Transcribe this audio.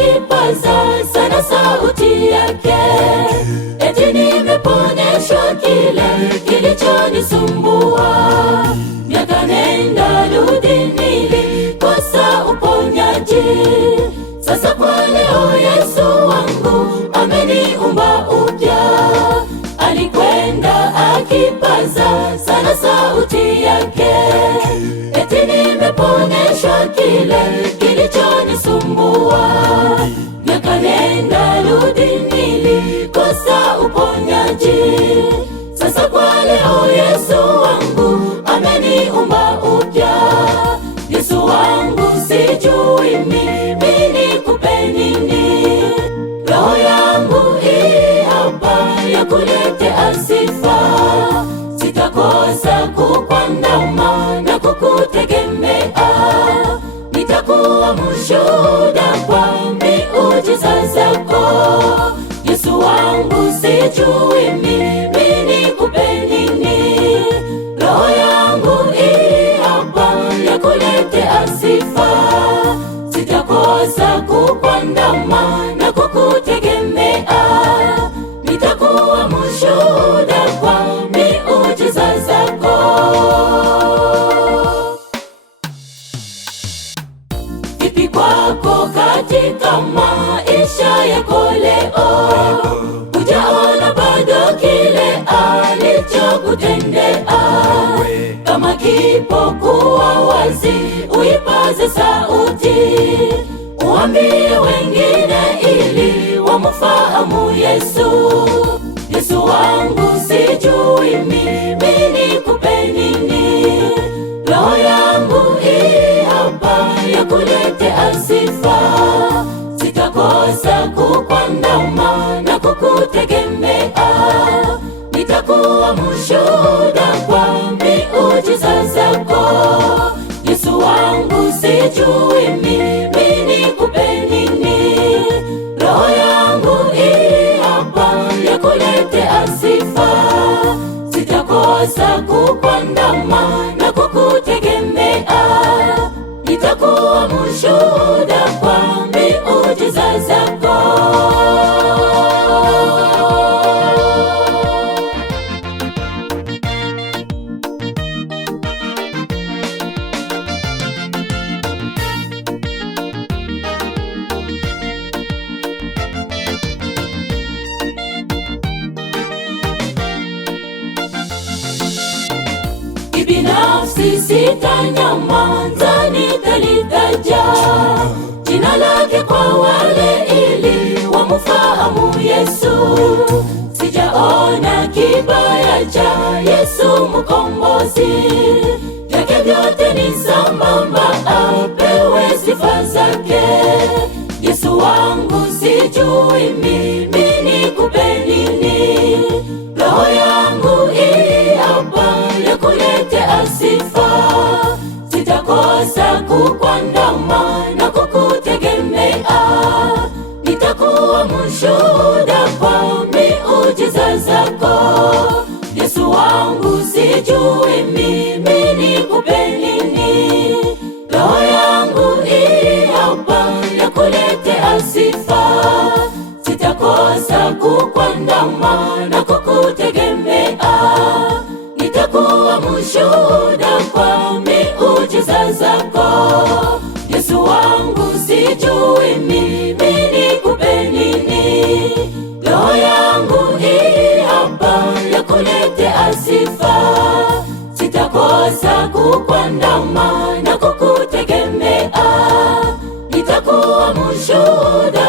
akipaza sana sauti yake, eti nimeponyeshwa kile kilichonisumbua. Miaka nenda rudi nilikosa uponyaji, sasa kwa leo Yesu wangu ameniumba upya. Alikwenda akipaza sana sauti yake, eti nimeponyeshwa kile kilichonisumbua. Miaka nenda rudi nilikosa uponyaji, sasa kwa leo Yesu wangu ameniumba upya. Yesu wangu sijui mimi nikupe nini, roho yangu hii hapa ya kuletea sifa. Sitakosa kukuandama na kukutegemea, nitakuwa mshuhuda kwa miujiza zako. Yesu wangu sijui mimi nikupe nini, roho yangu hii hapa ya kuletea sifa. Sitakosa kukuandama na kukutegemea, nitakuwa mshuhuda kwa miujiza zako. Vipi kwako katika maisha yako leo? Hujaona bado kile alichokutendea? Kama kipo kuwa wazi, uipaze sauti, uambie wengine ili wamfahamu Yesu. Yesu wangu sijui mimi nikupe nini, roho yangu hii hapa ya kuletea sifa. Sitakosa kukuandama na kukutegemea, nitakuwa mshuhuda kwa miujiza zako. Yesu wangu sijui mimi nikupe nini, roho yangu hii hapa ya kuletea sifa. Sitakosa kukuandama na kukutegemea, nitakuwa mshuhuda kwa miujiza zako. Binafsi sitanyamaza, nitalitaja jina lake kwa wale ili wamfahamu Yesu. Sijaona kibaya cha Yesu mkombozi, vyake vyote ni sambamba, apewe sifa zake. Yesu wangu sijui mimi nikupe nini, roho yangu hii hapa ya kuletea sifa. Sitakosa kukuandama na kukutegemea, nitakuwa mshuhuda kwa miujiza zako. Yesu wangu sijui mimi nikupe nini, roho yangu hii hapa ya kuletea sifa. Sitakosa kukuandama na kukutegemea, nitakuwa mshuhuda kwa miujiza zako. Yesu wangu sijui mimi nikupe nini, roho yangu hii hapa ya kuletea sifa. Sitakosa kukuandama na kukutegemea, nitakuwa mshuhuda